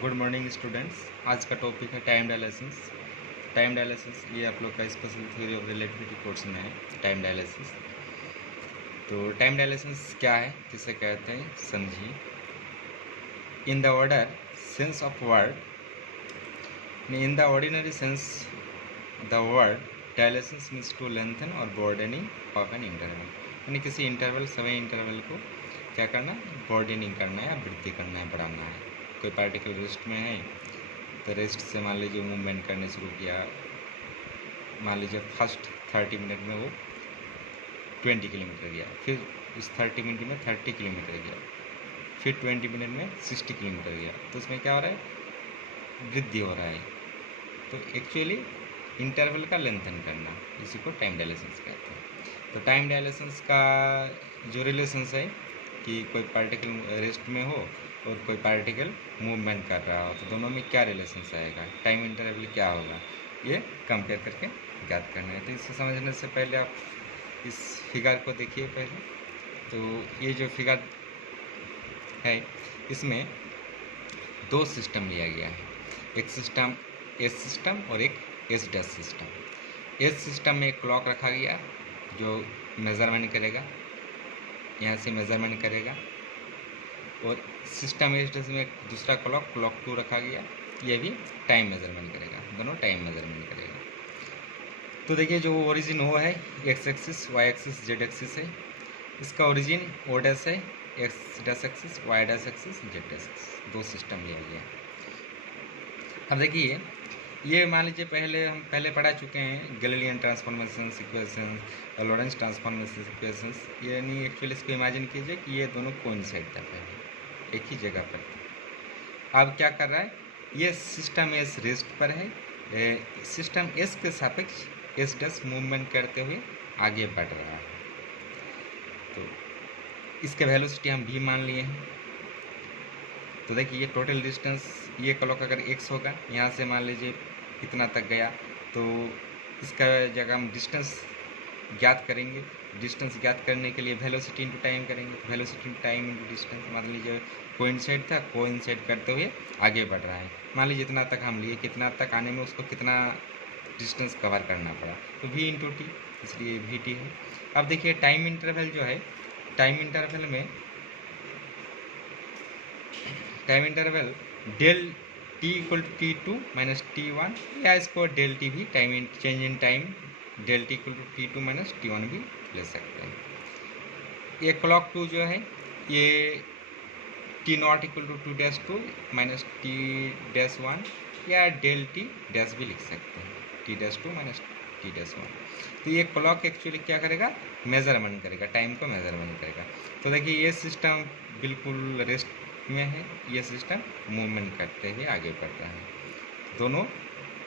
Good morning students. आज का topic है टाइम डायलिसिस। टाइम डायलिसिस ये आप लोग का special theory of relativity course में है। टाइम डायलिसिस, तो टाइम डायलिसिस क्या है, किसे कहते हैं, समझिए। In the order sense of word, in the ordinary sense the word dialysis means to lengthen और ब्रॉडेनिंग ऑफ एन इंटरवल, यानी किसी इंटरवल समय इंटरवल को क्या करना, ब्रॉडेनिंग करना है, वृद्धि करना है, बढ़ाना है। कोई पार्टिकल रेस्ट में है तो रेस्ट से मान लीजिए मूवमेंट करने शुरू किया, मान लीजिए फर्स्ट 30 मिनट में वो 20 किलोमीटर गया, फिर उस 30 मिनट में 30 किलोमीटर गया, फिर 20 मिनट में 60 किलोमीटर गया, तो उसमें क्या हो रहा है, वृद्धि हो रहा है। तो एक्चुअली इंटरवल का लेंथन करना, इसी को टाइम डायलिसिस कहते हैं। तो टाइम डायलिसिस का जो रिलेशंस है कि कोई पार्टिकल रेस्ट में हो और कोई पार्टिकल मूवमेंट कर रहा हो, तो दोनों में क्या रिलेशंस आएगा, टाइम इंटरवल क्या होगा, ये कंपेयर करके ज्ञात करना है। तो इसे समझने से पहले आप इस फिगर को देखिए पहले। तो ये जो फिगर है इसमें दो सिस्टम लिया गया है, एक सिस्टम एस सिस्टम और एक S dash system. S system में एक क्लॉक रखा गया जो मेज़रमेंट करेगा, यहाँ से मेज़रमेंट करेगा, और सिस्टम एस डैश में एक दूसरा क्लॉक 2 रखा गया, ये भी टाइम मेज़रमेंट करेगा, दोनों टाइम मेज़रमेंट करेगा। तो देखिए जो ओरिजिन वो है X axis, Y axis, Z axis है। इसका ओरिजिन ओ डैश है, X dash axis, Y dash axis, Z dash axis, दो सिस्टम लिया गया। अब देखिए ये मान लीजिए हम पहले पढ़ा चुके हैं गैलीलियन ट्रांसफॉर्मेशन इक्वेशन और लॉरेंस ट्रांसफॉर्मेशन इक्वेशंस, यानी एक्चुअली इसको इमेजिन कीजिए कि ये दोनों कोइंसाइड था पहले एक ही जगह पर। अब क्या कर रहा है, ये सिस्टम एस रेस्ट पर है, सिस्टम एस के सापेक्ष एस डैश मूवमेंट करते हुए आगे बढ़ रहा है। तो इसके वेलोसिटी हम v मान लिए हैं। तो देखिए ये टोटल डिस्टेंस, ये क्लॉक अगर x होगा, यहाँ से मान लीजिए इतना तक गया, तो इसका जगह हम डिस्टेंस ज्ञात करेंगे। डिस्टेंस ज्ञात करने के लिए वेलोसिटी इंटू टाइम करेंगे, तो velocity into time into distance, मान लीजिए कोइंसाइड था, कोइंसाइड करते हुए आगे बढ़ रहा है, मान लीजिए इतना तक हम लिए, कितना तक आने में उसको कितना डिस्टेंस कवर करना पड़ा, तो v इंटू टी, इसलिए वी टी है। अब देखिए टाइम इंटरवल जो है, टाइम इंटरवल में time interval del t equal to T2 minus T1, या इसको डेल टी भी time change in time del t equal to T2 minus T1 भी ले सकते हैं। ये क्लॉक 2 जो है ये T naught equal to 2-2 minus T-1, या डेल टी डैश भी लिख सकते हैं, T-2 माइनस T-1। तो ये क्लॉक एक्चुअली क्या करेगा, मेजरमेंट करेगा, टाइम को मेजरमेंट करेगा। तो देखिए ये सिस्टम बिल्कुल रेस्ट में है, ये सिस्टम मूवमेंट करते हुए आगे बढ़ रहा है। दोनों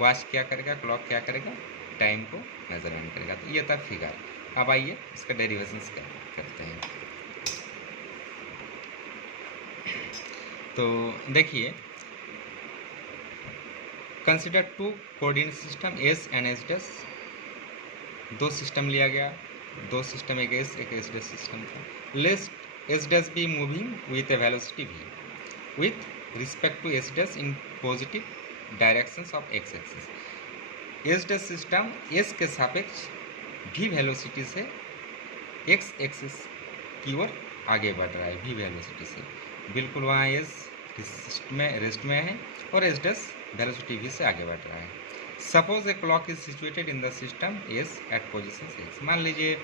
वॉच क्या करेगा, क्लॉक क्या करेगा, टाइम को मेजरमेंट करेगा। तो ये था फिगर। अब आइए इसका डेरिवेशन करते हैं। तो देखिए consider two coordinate system S and S dash, दो सिस्टम लिया गया, दो सिस्टम एक एस डैश सिस्टम था। Let S dash be moving with a velocity v with respect to s dash in positive directions of x axis। s dash system s के सापेक्ष v velocity से x axis की ओर आगे बढ़ रहा है, v velocity से बिल्कुल वहाँ रेस्ट में है, और s dash वेलोसिटी v से आगे बढ़ रहा है। Suppose a clock is situated in the system s at position 6। मान लीजिए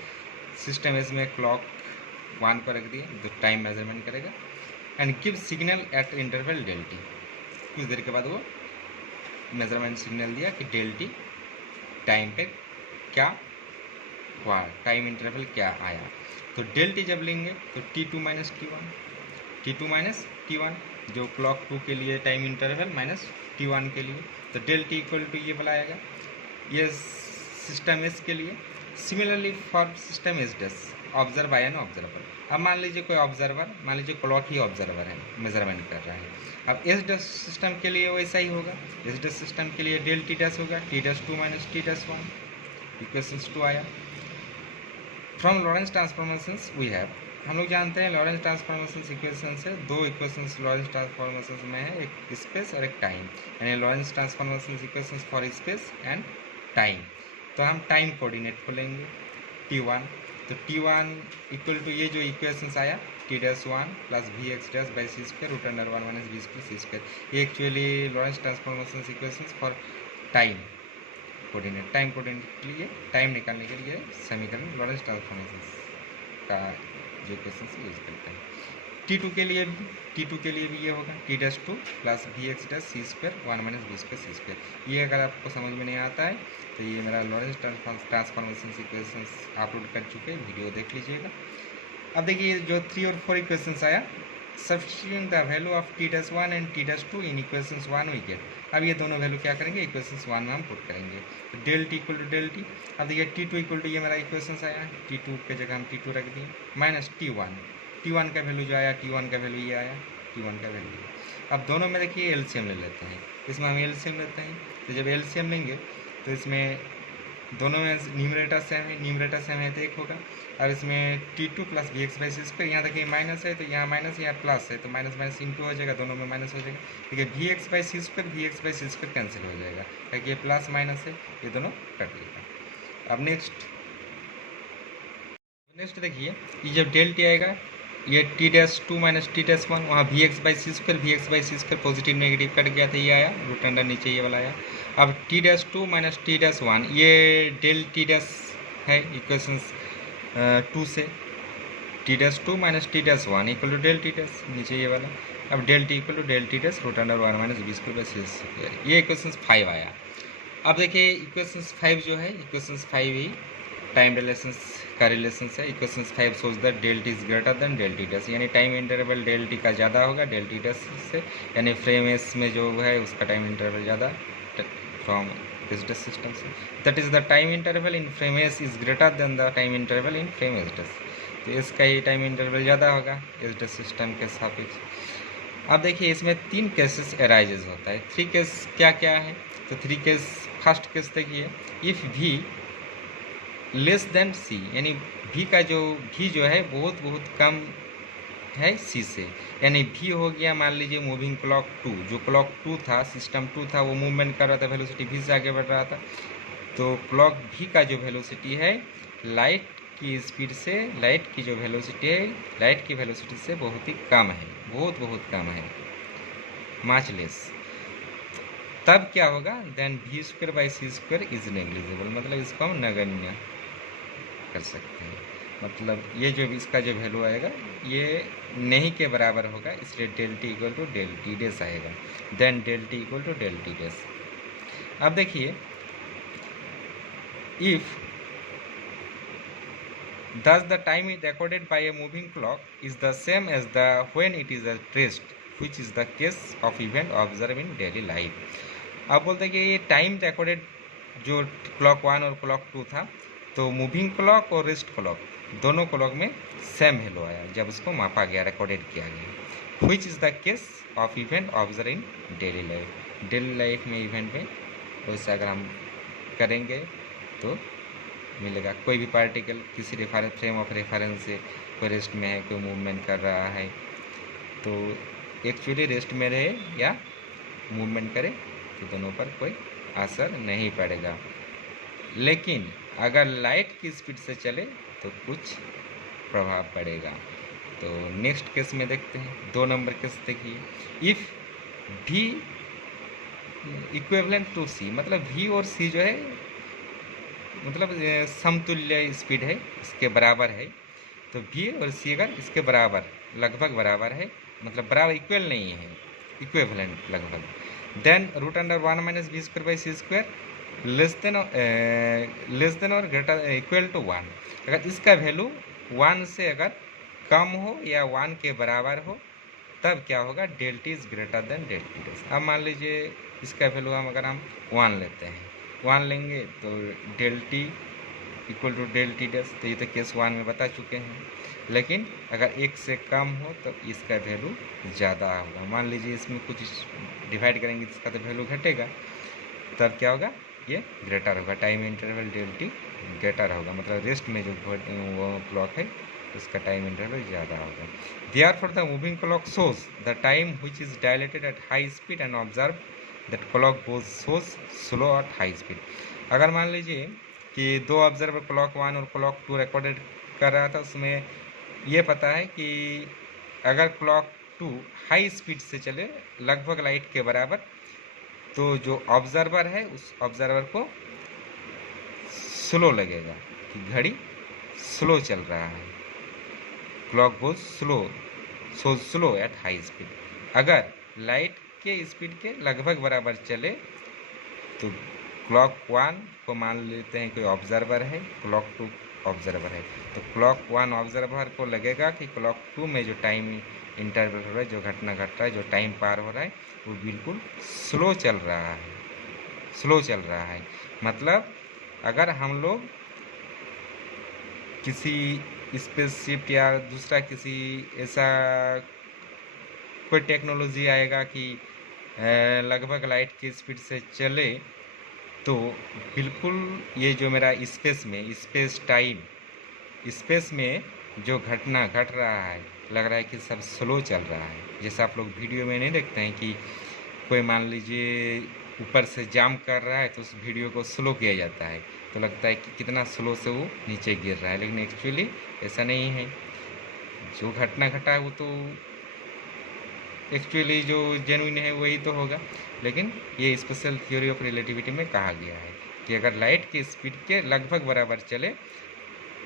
सिस्टम s में क्लॉक 1 पर रख दिया जो टाइम मेजरमेंट करेगा, and give signal at interval del t. कुछ देर के बाद वो मेजरमेंट सिग्नल दिया कि डेल टी टाइम पे क्या हुआ, टाइम इंटरवल क्या आया। तो डेल टी जब लेंगे तो T2 माइनस T1 जो क्लॉक 2 के लिए टाइम इंटरवल माइनस T1 के लिए, तो डेल टी इक्वल टू ये वाला आएगा, ये सिस्टम एस के लिए। Similarly for system S dash observe by an observer. अब मान लीजिए कोई ऑब्जर्वर, मान लीजिए क्लॉक ही ऑब्जर्वर है, मेजरमेंट कर रहा है। अब एस डैश सिस्टम के लिए वैसा ही होगा, एस डैश सिस्टम के लिए डेल टी डैश होगा T-2 माइनस T-1, इक्वेशंस 2 आया। From Lorentz transformations we have हम लोग जानते हैं लॉरेंस ट्रांसफॉर्मेशन इक्वेशन से दो इक्वेशंस लॉरेंस ट्रांसफॉर्मेशन में है, एक स्पेस और एक टाइम, यानी Lawrence transformation equations for space and time. तो हम टाइम कोऑर्डिनेट को लेंगे t1, तो t1 इक्वल टू ये जो इक्वेशंस आया t-1 plus v x dash by c square root under 1 minus b square c square, ये actually Lorentz transformation equations for time coordinate, time coordinate के लिए time निकालने के लिए समीकरण लॉरेंस ट्रांसफॉर्मेशन का जो इक्वेशंस यूज करते हैं। t2 के लिए भी ये होगा t-2 plus v x dash c square 1 minus b square c square. ये अगर आपको समझ में नहीं आता है तो ये मेरा लॉरेंस ट्रांसफॉर्मेशन इक्वेशंस अपलोड कर चुके हैं, वीडियो देख लीजिएगा। अब देखिए जो 3 और 4 इक्वेशंस आया, substituting the value of t-1 and t-2 in equations 1 we get. अब ये दोनों वैल्यू क्या करेंगे, इक्वेशंस 1 में हम पुट करेंगे, तो del t equal to del t. अब देखिए t2 इक्वल टू ये मेरा इक्वेशंस आया, t2 के जगह हम t2 रख दिए, माइनस t1 का वैल्यू जो आया, t1 का वैल्यू ये आया, t1 का वैल्यू। अब दोनों में देखिए एलसीएम ले लेते हैं, इसमें हम एलसीएम लेते हैं, तो जब एलसीएम लेंगे तो इसमें दोनों में न्यूमरेटर सेम है तो एक होगा। और इसमें t2 plus v x by c square, यहाँ देखिए माइनस है तो यहाँ माइनस, यहाँ प्लस है तो माइनस माइनस इंटू हो जाएगा, दोनों में माइनस हो जाएगा। ठीक है, v x by c square cancel हो जाएगा क्योंकि ये प्लस माइनस है, ये दोनों कट जाएगा। अब नेक्स्ट देखिए, ये जब डेल टी आएगा, ये t-2 माइनस t-1, वहाँ v x by c square positive negative cut गया था, ये आया रूट अंडर नीचे ये वाला आया। अब t-2 माइनस t-1, ये डेल t' है इक्वेशंस 2 से, t-2 minus t-1 equal to del t' नीचे ये वाला। अब del t equal to del t' root under 1 minus b square by c square, ये इक्वेशंस 5 आया। अब देखिए इक्वेशंस 5 जो है, इक्वेशंस 5 ही टाइम रिलेशंस का रिलेशन है। Equations 5 shows that del t is greater than del t dash, यानी टाइम इंटरवल डेल टी का ज़्यादा होगा डेल टी डैश से, यानी फ्रेम एस में जो है उसका टाइम इंटरवल ज़्यादा फ्रॉम दिस डैश सिस्टम से। That is the time interval in frame S is greater then the time interval in frame S dash, तो इसका ही टाइम इंटरवल ज़्यादा होगा एस डैश सिस्टम के सापेक्ष। अब देखिए इसमें 3 केसेस अराइजेज होता है। 3 केस क्या क्या है, तो 3 केस, फर्स्ट केस देखिए, इफ़ भी लेस देन सी, यानी भी का जो है बहुत कम है सी से, यानी भी हो गया मान लीजिए मूविंग क्लॉक 2, जो क्लॉक 2 था, सिस्टम 2 था, वो मूवमेंट कर रहा था, वेलोसिटी भी से आगे बढ़ रहा था, तो क्लॉक भी का जो वेलोसिटी है लाइट की स्पीड से, लाइट की जो वेलोसिटी है लाइट की वेलोसिटी से बहुत ही कम है, बहुत कम है, मच लेस। तब क्या होगा, then v square by c square is negligible, मतलब इसको हम नगण्य कर सकते हैं, मतलब ये जो इसका जो वैल्यू आएगा ये नहीं के बराबर होगा, इसलिए del t equal to del t dash आएगा, then del t equal to del t dash. अब देखिए, if thus the time is recorded by a moving clock is the same as the when it is at rest, which is the case of event observed in daily life। अब बोलते हैं कि ये time recorded जो clock 1 और clock 2 था, तो moving clock और रेस्ट क्लॉक दोनों क्लॉक में सेम वैल्यू आया जब उसको मापा गया, रिकॉर्डेड किया गया, which is the case of event observed in daily life। Daily life में इवेंट में वैसे अगर हम करेंगे तो मिलेगा, कोई भी पार्टिकल किसी फ्रेम ऑफ रेफरेंस से कोई रेस्ट में है, कोई मूवमेंट कर रहा है, तो एक्चुअली रेस्ट में रहे या मूवमेंट करे तो दोनों पर कोई असर नहीं पड़ेगा, लेकिन अगर लाइट की स्पीड से चले तो कुछ प्रभाव पड़ेगा। तो नेक्स्ट केस में देखते हैं, 2 नंबर केस देखिए, इफ़ भी इक्विवेलेंट टू सी, मतलब भी और सी जो है मतलब समतुल्य स्पीड है, इसके बराबर है, तो भी और सी अगर इसके बराबर लगभग बराबर है, मतलब बराबर इक्वल नहीं है, इक्विवेलेंट लगभग, then root under 1 minus b square by c square less than और ग्रेटर इक्वल टू 1। अगर इसका वैल्यू 1 से अगर कम हो या 1 के बराबर हो तब क्या होगा, del t is greater than del t dash. अब मान लीजिए इसका वैल्यू अगर हम 1 लेते हैं, 1 लेंगे तो del t equal to del t dash, तो ये तो केस 1 में बता चुके हैं, लेकिन अगर 1 से कम हो तो इसका वैल्यू ज़्यादा होगा। मान लीजिए इसमें कुछ डिवाइड करेंगे तो इसका तो वैल्यू घटेगा, तब क्या होगा, ये ग्रेटर होगा, time interval del t greater होगा, मतलब रेस्ट में जो वो क्लॉक है उसका टाइम इंटरवल ज़्यादा होगा। Therefore the moving clock shows the time which is dilated at high speed and observe that clock goes shows slow at high speed। अगर मान लीजिए कि दो ऑब्जर्वर क्लॉक 1 और क्लॉक 2 रिकॉर्डेड कर रहा था, उसमें ये पता है कि अगर क्लॉक 2 हाई स्पीड से चले लगभग लाइट के बराबर, तो जो ऑब्जर्वर है उस ऑब्जर्वर को स्लो लगेगा कि घड़ी स्लो चल रहा है, clock goes slow, so slow at high speed. अगर लाइट के स्पीड के लगभग बराबर चले तो क्लॉक 1 को मान लेते हैं कोई ऑब्जर्वर है, क्लॉक 2 ऑब्जर्वर है, तो क्लॉक 1 ऑब्जर्वर को लगेगा कि क्लॉक 2 में जो टाइम इंटरवल हो रहा है, जो घटना घट रहा है, जो टाइम पार हो रहा है, वो बिल्कुल स्लो चल रहा है, स्लो चल रहा है। मतलब अगर हम लोग किसी स्पेसशिप या दूसरा किसी ऐसा कोई टेक्नोलॉजी आएगा कि लगभग लाइट की स्पीड से चले, तो बिल्कुल ये जो मेरा स्पेस में स्पेस में जो घटना घट रहा है, लग रहा है कि सब स्लो चल रहा है। जैसे आप लोग वीडियो में नहीं देखते हैं कि कोई मान लीजिए ऊपर से जाम कर रहा है तो उस वीडियो को स्लो किया जाता है, तो लगता है कि कितना स्लो से वो नीचे गिर रहा है, लेकिन एक्चुअली ऐसा नहीं है। जो घटना घटा है वो तो एक्चुअली जो जेन्युइन है वही तो होगा, लेकिन ये स्पेशल थ्योरी ऑफ रिलेटिविटी में कहा गया है कि अगर लाइट की स्पीड के लगभग बराबर चले,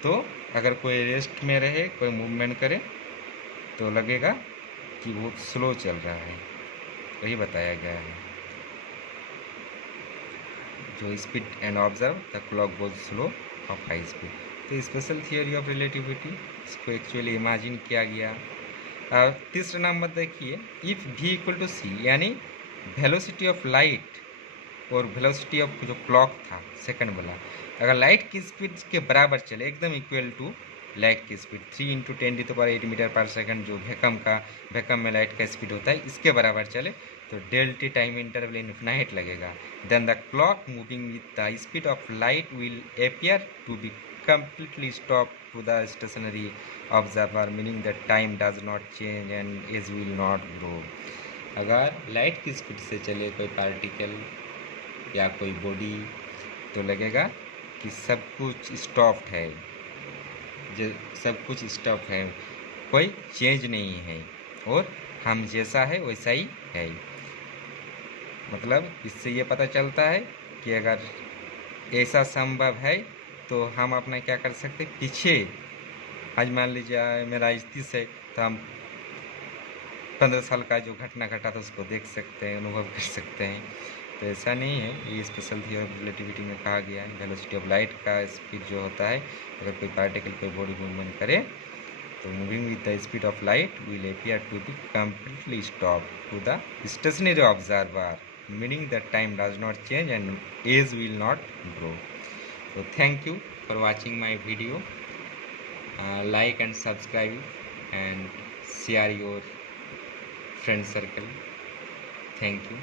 तो अगर कोई रेस्ट में रहे, कोई मूवमेंट करे, तो लगेगा कि वो स्लो चल रहा है, वही बताया गया है। जो speed and observe the clock goes slow of high speed. तो स्पेशल थियोरी ऑफ रिलेटिविटी, इसको एक्चुअली इमेजिन किया गया। तीसरा नंबर देखिए, इफ v इक्वल टू सी, यानी वेलोसिटी ऑफ लाइट और वेलोसिटी ऑफ जो क्लॉक था सेकंड वाला, अगर लाइट की स्पीड के बराबर चले, एकदम इक्वल टू लाइट की स्पीड 3 × 10⁻⁸ मीटर पर सेकंड, जो वैक्यूम में लाइट का स्पीड होता है, इसके बराबर चले, तो डेल्टी टाइम इंटरवल इनफिनाइट लगेगा। Then the clock moving with the speed of light will appear to be completely stop to the stationary observer, meaning that time does not change and age will not grow। अगर light की speed से चले कोई particle या कोई body, तो लगेगा कि सब कुछ स्टॉप है, जो सब कुछ स्टॉप है, कोई चेंज नहीं है, और हम जैसा है वैसा ही है। मतलब इससे ये पता चलता है कि अगर ऐसा संभव है तो हम अपना क्या कर सकते, पीछे आज मान लीजिए मेरा 30 है, तो हम 15 साल का जो घटना घटा था उसको देख सकते हैं, अनुभव कर सकते हैं। तो ऐसा नहीं है, ये स्पेशल थियोरी ऑफ रिलेटिविटी में कहा गया है। वेलोसिटी ऑफ लाइट का स्पीड जो होता है, अगर कोई पार्टिकल कोई बॉडी मूवमेंट करे, तो moving with the speed of light will appear to be completely stop to the stationary observer, meaning that time does not change and age will not grow। So thank you for watching my video, like and subscribe and share your friend circle। Thank you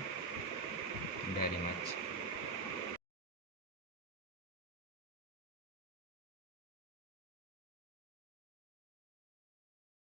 very much।